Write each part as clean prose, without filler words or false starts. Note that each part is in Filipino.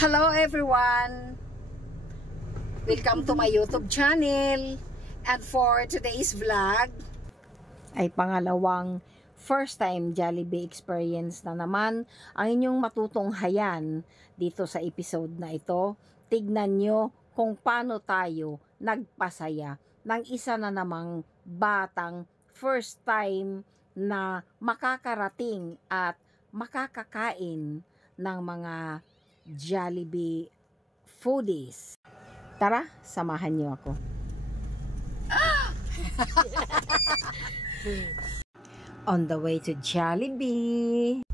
Hello everyone! Welcome to my YouTube channel. And for today's vlog ay pangalawang first time Jollibee experience na naman ang inyong matutunghayan dito sa episode na ito. Tignan nyo kung paano tayo nagpasaya ng isa na namang batang first time na makakarating at makakakain ng mga Jollibee foodies. Tara, samahan niyo ako. On the way to Jollibee.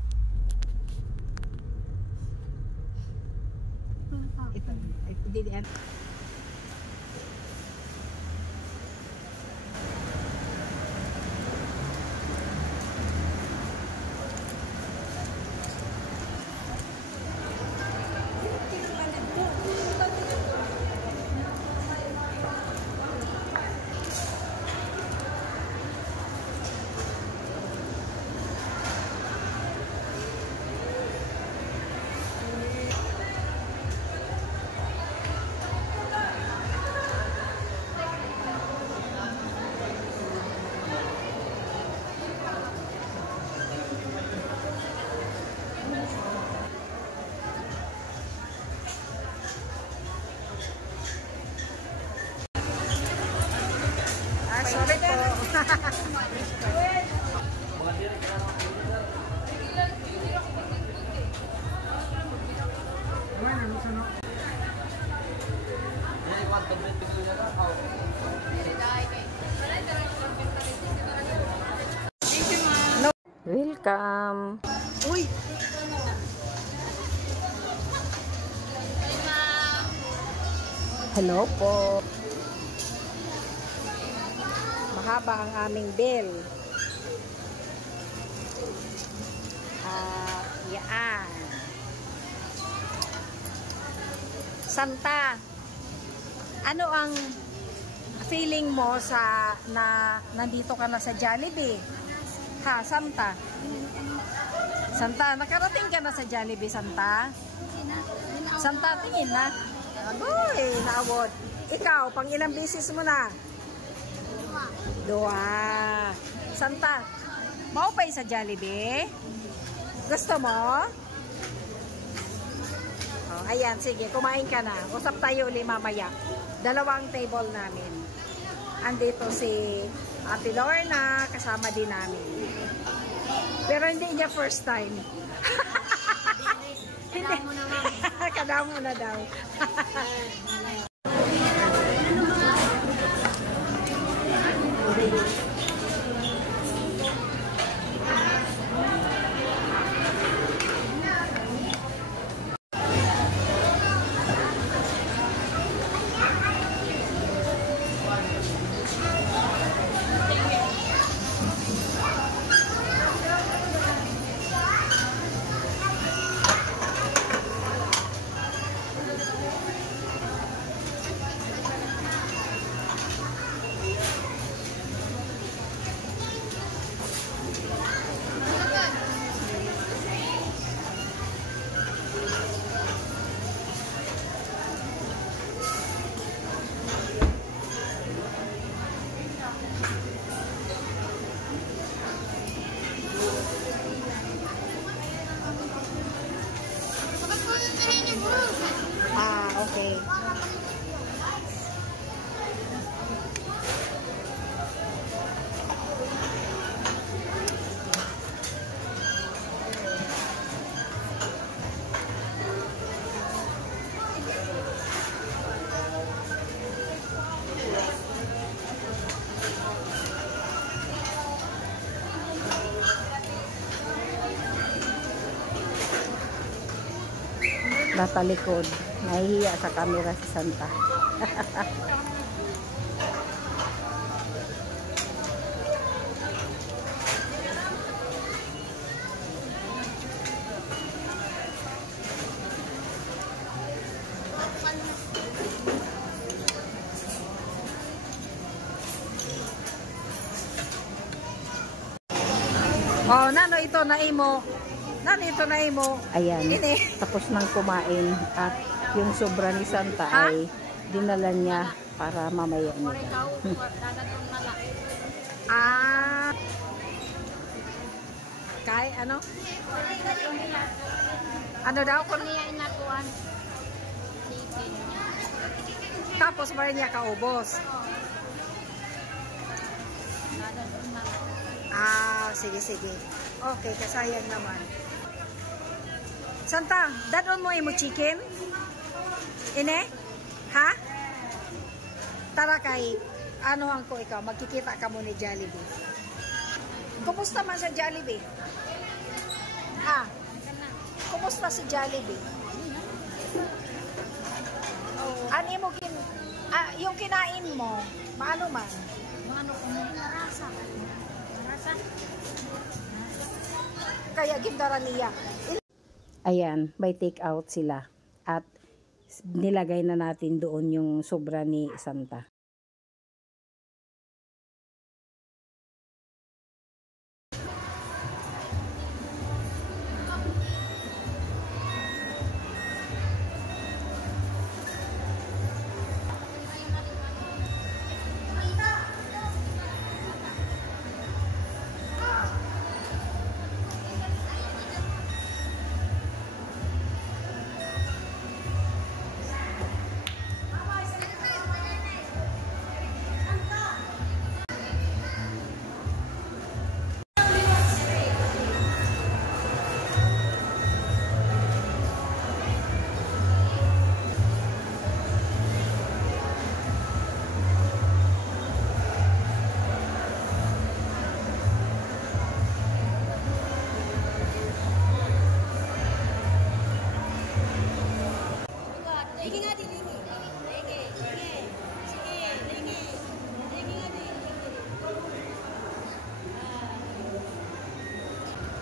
Sorry po. Welcome. Uy. Hello po. Mahaba ang aming bill. Yan. Santa, ano ang feeling mo sa na nandito ka na sa Jollibee? Ha, Santa? Santa, nakarating ka na sa Jollibee, Santa? Santa, tingin na. Agoy, naawod. Ikaw, pang ilang beses mo na? Dua. Santa, maupay sa Jollibee? Gusto mo? Oh, ayan, sige, kumain ka na. Usap tayo ulit mamaya. Dalawang table namin. Andito si Ate Lorna, kasama din namin. Pero hindi niya first time. Kadamo naman. Kadamo na daw. Okay. Nasa likod. Nahihiya sa camera si Santa. Oh, nano ito na imo Nandito na mo. Ayan, Ini. tapos nang kumain at yung sobra ni Santa ay dinala niya para mamaya niya. Ah. Kay ano? Ano daw kung tapos ba niya kaubos? Ah, sige, sige. Okay, kasayang naman. Santa, dadon mo imo chicken? Ine? Ha? Tara kay, ano ang ko ikaw, magkikita ka mo ni Jollibee. Kumusta man sa Jollibee? Ha? Kumusta si Jollibee? Ano mo yung kinain mo, maano man? Maano ko mo? Marasa. Marasa? Kaya gindara niya. Ayan, by take out sila. At nilagay na natin doon yung sobra ni Santa.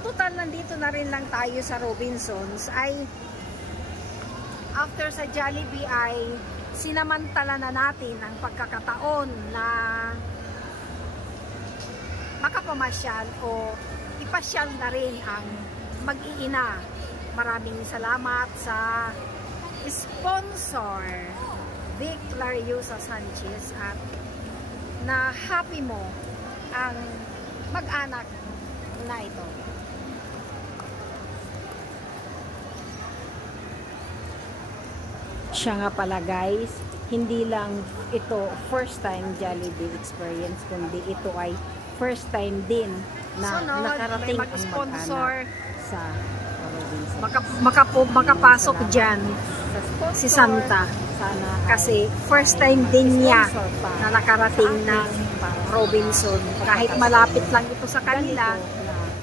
Total, nandito na rin lang tayo sa Robinsons. Ay, after sa Jollibee ay sinamantala na natin ang pagkakataon na makapamasyal o ipasyal na rin ang mag-iina. Maraming salamat sa sponsor Vic Lariosa Sanchez at na happy mo ang mag-anak na ito. Siya nga pala guys, hindi lang ito first time Jollibee experience, kundi ito ay first time din na nakarating ang mag-anak sa Robinsons. Makapasok dyan si Santa. Sana kasi first time din niya na nakarating ng Robinson. Kahit malapit lang ito sa kanila,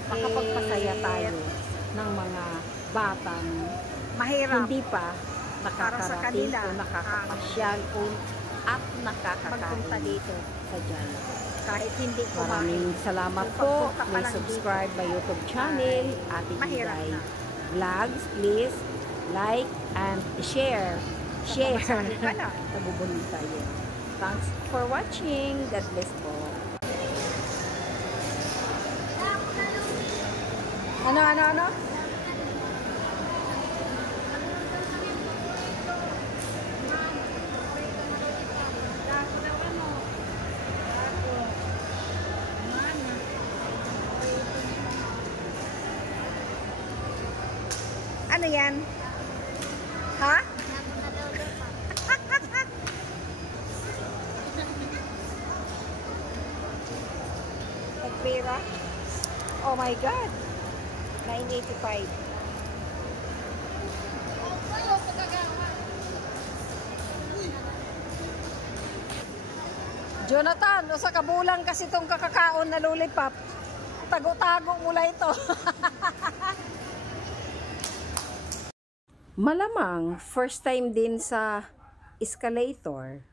makapagpasaya tayo ng mga batang mahirap. Hindi pa nakakarating o nakakapasyal at nakakakain dito sa Jollibee. Kahit hindi kumain. Maraming salamat po. Please subscribe my YouTube channel, Ate Inday Vlogs. Please like and share. Nabubulong tayo. Thanks for watching. God bless po. Ano? Ano yan? Ha? Nagpira? Oh my God! 985. Jonathan, o sa kabulang kasi itong kakakaon na lollipop. Tago-tago mula ito. Malamang first time din sa escalator.